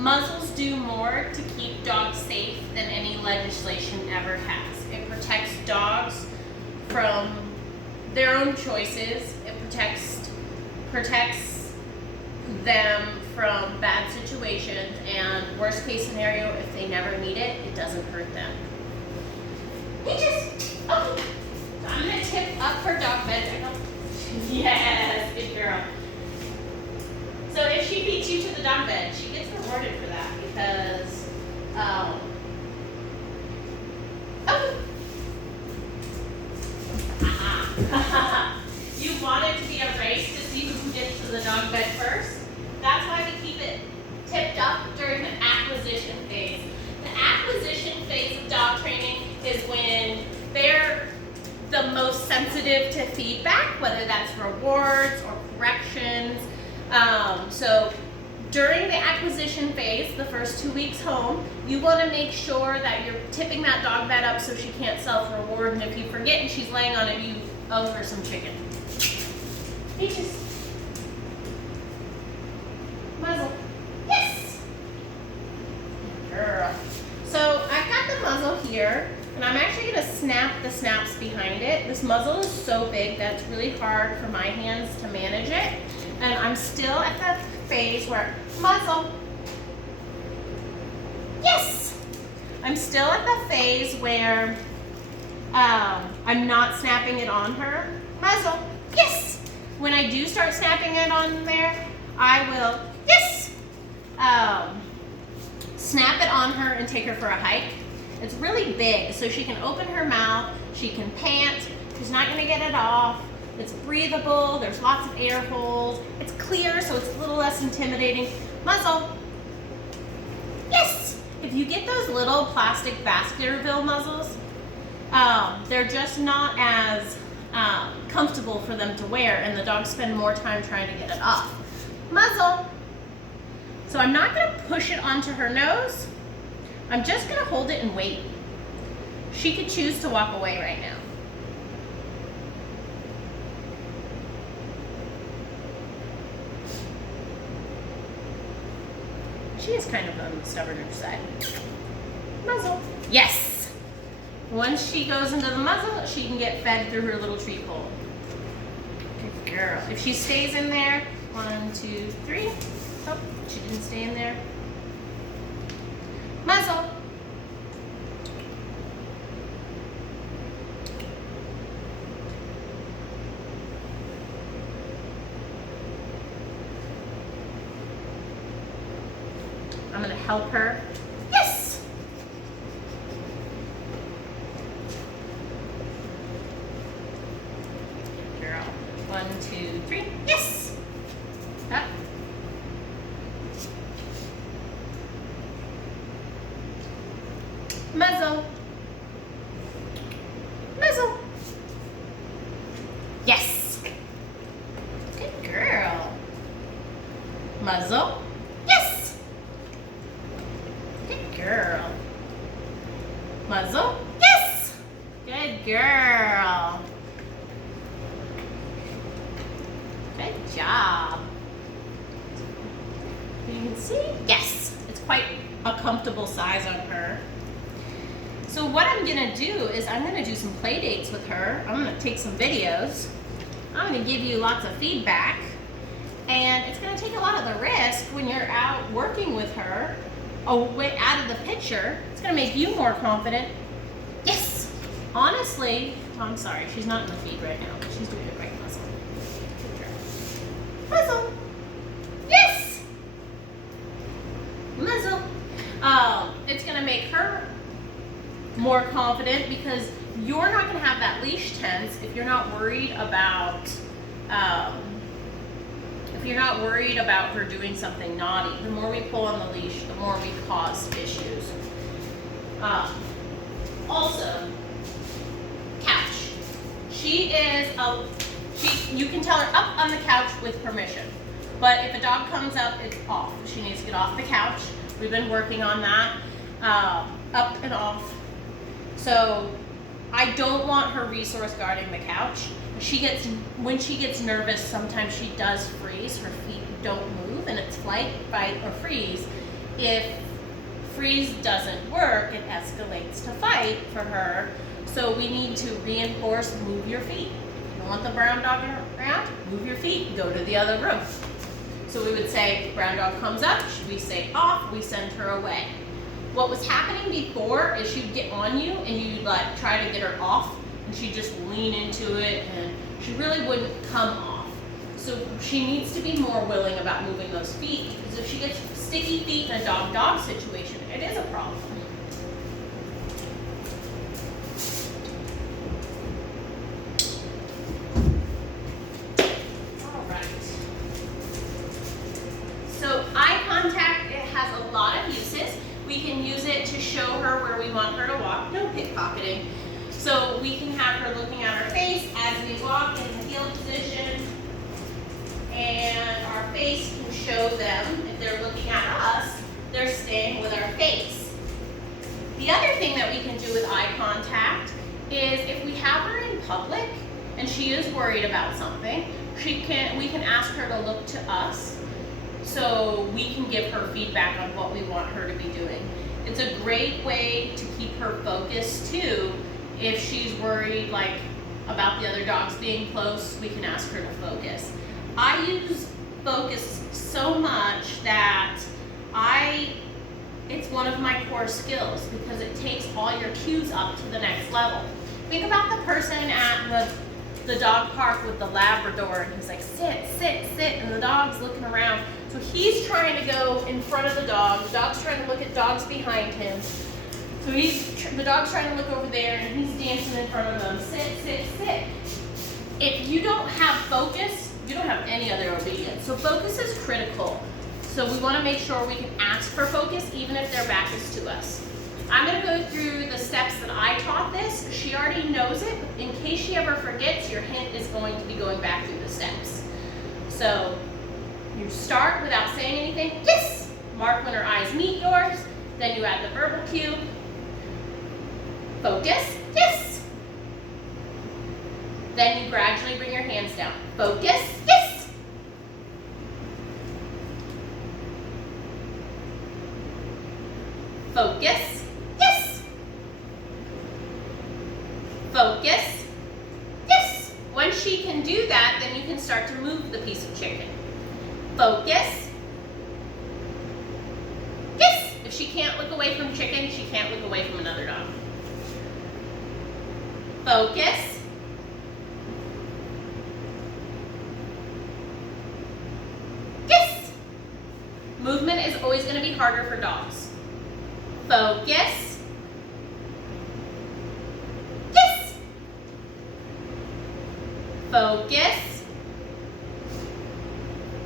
muzzles do more to keep dogs safe than any legislation ever has. It protects dogs from their own choices. It protects them from bad situations, and worst case scenario, if they never need it, it doesn't hurt them. Peaches! Oh! So I'm gonna tip up her dog bed. Yes, good girl. So if she beats you to the dog bed, she gets rewarded for that because, oh. You want it to be a race to see who gets to the dog bed first. That's why we keep it tipped up during the acquisition phase. The acquisition phase of dog training is when they're the most sensitive to feedback, whether that's rewards or corrections. So during the acquisition phase, the first 2 weeks home, you want to make sure that you're tipping that dog bed up so she can't self-reward, and if you forget and she's laying on it, you owe her some chicken. Peaches. Muzzle. Yes! Girl. So I've got the muzzle here, and I'm actually going to snap the snaps behind it. This muzzle is so big that it's really hard for my hands to manage it. And I'm still at the phase where, muzzle. Yes! I'm still at the phase where I'm not snapping it on her. Muzzle. Yes! When I do start snapping it on there, I will, yes! Snap it on her and take her for a hike. It's really big, so she can open her mouth, she can pant, she's not gonna get it off. It's breathable, there's lots of air holes. It's clear, so it's a little less intimidating. Muzzle. Yes! If you get those little plastic Baskerville muzzles, they're just not as comfortable for them to wear, and the dogs spend more time trying to get it off. Muzzle. So I'm not gonna push it onto her nose. I'm just gonna hold it and wait. She could choose to walk away right now. She is kind of on the stubborner side. Muzzle. Yes! Once she goes into the muzzle, she can get fed through her little treat hole. Good girl. If she stays in there, 1, 2, 3. Oh, she didn't stay in there. Muzzle. I'm going to help her. Yes! Good girl. 1, 2, 3. Yes! Up. Muzzle. Muzzle. Yes! Good girl. Muzzle. Yes! Good girl. Muzzle. Yes! Good girl. Good job. You can see? Yes. It's quite a comfortable size on her. So what I'm gonna do is I'm gonna do some play dates with her. I'm gonna take some videos. I'm gonna give you lots of feedback. And it's gonna take a lot of the risk when you're out working with her, away out of the picture. It's gonna make you more confident. Yes! Honestly, oh, I'm sorry, she's not in the feed right now, but she's doing a great muzzle. Muzzle! Yes! Muzzle! It's gonna make her more confident because you're not going to have that leash tense if you're not worried about her doing something naughty. The more we pull on the leash, the more we cause issues. Also, couch. You can tell her up on the couch with permission, but if a dog comes up, it's off. She needs to get off the couch. We've been working on that, up and off. So I don't want her resource guarding the couch. When she gets nervous, sometimes she does freeze. Her feet don't move, and it's flight, fight, or freeze. If freeze doesn't work, it escalates to fight for her. So we need to reinforce, move your feet. If you don't want the brown dog around, move your feet, go to the other room. So we would say, brown dog comes up, we say off, we send her away. What was happening before is she'd get on you and you'd like try to get her off and she'd just lean into it and she really wouldn't come off. So she needs to be more willing about moving those feet, because if she gets sticky feet in a dog-dog situation, it is a problem. All right. So eye contact, it has a lot of uses. We can use it to show her where we want her to walk. No pickpocketing. So we can have her looking at our face as we walk in the heel position. And our face can show them, if they're looking at us, they're staying with our face. The other thing that we can do with eye contact is if we have her in public and she is worried about something, we can ask her to look to us so we can give her feedback on what we want her to be doing. It's a great way to keep her focused too. If she's worried about the other dogs being close, we can ask her to focus. I use focus so much that it's one of my core skills because it takes all your cues up to the next level. Think about the person at the dog park with the Labrador and he's like, sit, sit, sit, and the dog's looking around. So he's trying to go in front of the dog's trying to look at dogs behind him. So the dog's trying to look over there and he's dancing in front of them, sit, sit, sit. If you don't have focus, you don't have any other obedience. So focus is critical. So we want to make sure we can ask for focus even if their back is to us. I'm going to go through the steps that I taught this. She already knows it. But in case she ever forgets, your hint is going to be going back through the steps. So you start without saying anything. Yes! Mark when her eyes meet yours. Then you add the verbal cue. Focus. Yes! Then you gradually bring your hands down. Focus. Yes! Focus. Yes! Focus. Yes! Once she can do that, then you can start to move the piece of chicken. Focus. Yes! If she can't look away from chicken, she can't look away from another dog. Focus. Yes! Movement is always going to be harder for dogs. Focus. Yes! Focus.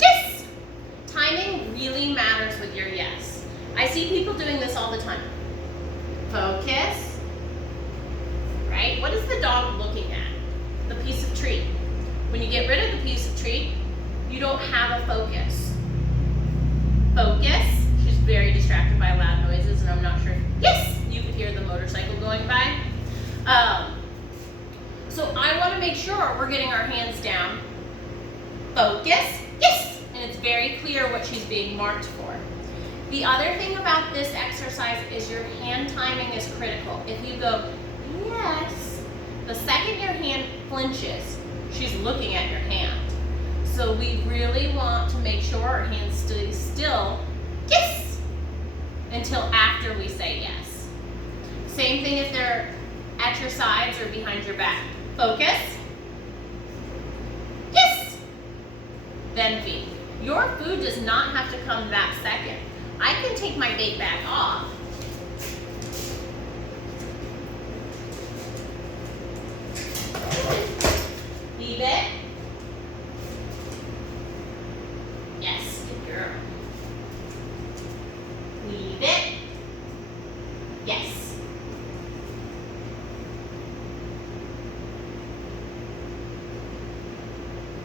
Yes! Timing really matters with your yes. I see people doing this all the time. Focus. Right? What is the dog looking at? The piece of tree. When you get rid of the piece of tree, you don't have a focus. Focus. She's very distracted by loud noises, and I'm not sure. Yes! You could hear the motorcycle going by. So I want to make sure we're getting our hands down. Focus. Yes! And it's very clear what she's being marked for. The other thing about this exercise is your hand timing is critical. If you go, yes, the second your hand flinches, she's looking at your hand. So we really want to make sure our hands stay still, yes, until after we say yes. Same thing if they're at your sides or behind your back. Focus. Yes. Then feed. Your food does not have to come that second. I can take my bait bag off. Leave it. Yes, good girl. Leave it. Yes.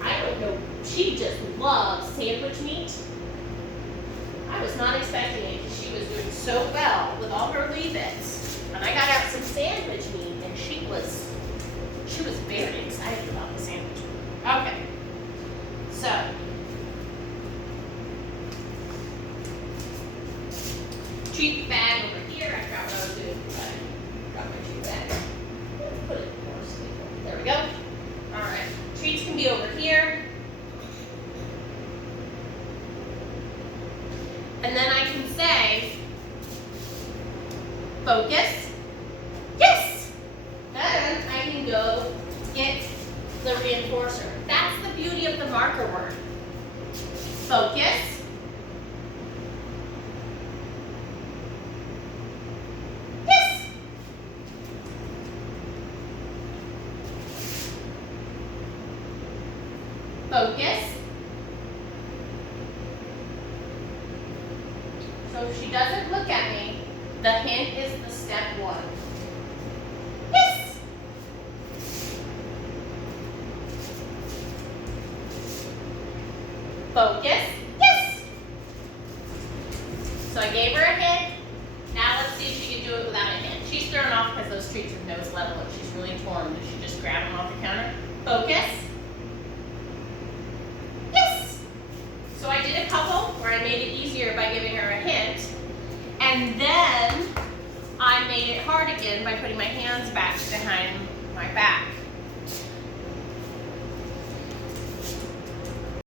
I don't know. She just loves sandwich meat. I was not expecting it because she was doing so well with all her leave-its. And I got out some sandwich meat and she was very excited about the sandwich. Okay. So be over here. And then I can say, focus, yes! Then I can go get the reinforcer. That's the beauty of the marker word. Focus, yes! Focus. So if she doesn't look at me, the hint is the step one. Yes! Focus, yes! So I gave her a hint. Now let's see if she can do it without a hint. She's thrown off because those treats are nose level and she's really torn. Did she just grab them off the counter? Focus. Yes! So I did a couple where I made it easier by giving her a hint. And then I made it hard again by putting my hands back behind my back.